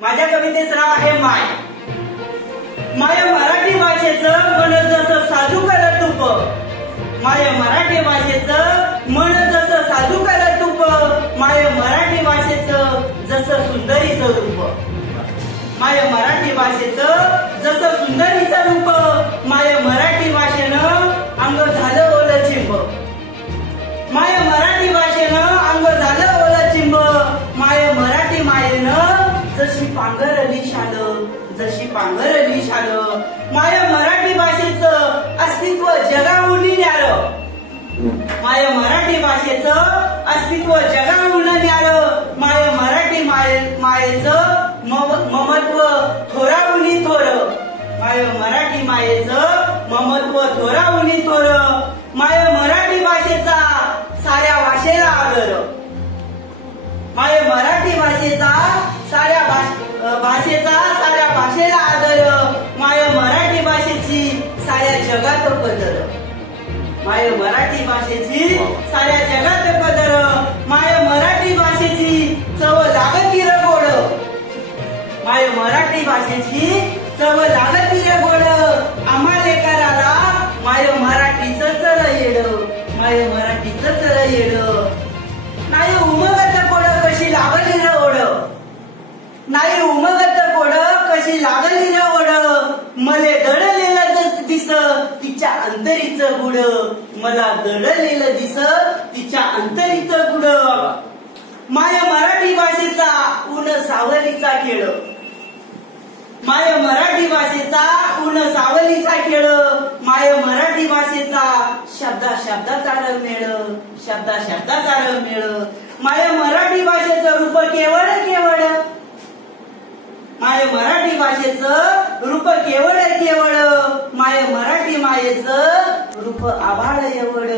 माझ्या कवितेचं नाव आहे माय. माय मराठी भाषेचं मन जसं साजूकर तूप, माय मराठी भाषेचं मन जसं साजूकर तूप, माय मराठी भाषेचं जसं सुंदरीचं रूप, माय मराठी भाषेचं जसं सुंदरीचं रूप, माय मराठी भाषेनं अंग झालं ओलं चिंब, माय मराठी भाषेनं अंग झालं ओलं चिंब, माय मराठी मायेनं जशी पांघरली शाल, जशी पांघरली शाल, माय मराठी भाषेचं अस्तित्व जगाहून न्यारं, माय मराठी भाषेचं अस्तित्व जगाहून न्यारं, माय मराठी मायेचं ममत्व थोराहून थोर, माय मराठी मायेचं ममत्व थोराहून थोर, माय मराठी भाषेचा साऱ्या भाषेला आदर, माय मराठी भाषेचा साऱ्या भाषेला आदर, माय मराठी भाषेची साऱ्या जगात कदर, माय मराठी भाषेची साऱ्या जगात कदर, माय मराठी भाषेची चव लागती रे गोड, माय मराठी भाषेची चव लागती रे गोड, आम्हा लेकराला माय मराठीचं चल येड, माय मराठीचं चल येड, नाही उमगत कोड कशी लागली रे ओढ, नाही उमगत कोड कशी लागली रे ओढ, मले दडलेलं दिस तिच्या अंतरीचं गुड, मला दडलेलं दिस तिच्या अंतरीचं गुड, माय मराठी भाषेचा ऊन सावलीचा खेळ, माय मराठी भाषेचा ऊन सावलीचा खेळ, माय मराठी भाषेचा शब्दाचा रंगमेळ, शब्दाचा रंगमेळ, माय मराठी भाषेचं रूप केवळ केवळ, माय मराठी भाषेचं रूप केवळ केवळ, माय मराठी मायेचं रूप आभाळ एवढ.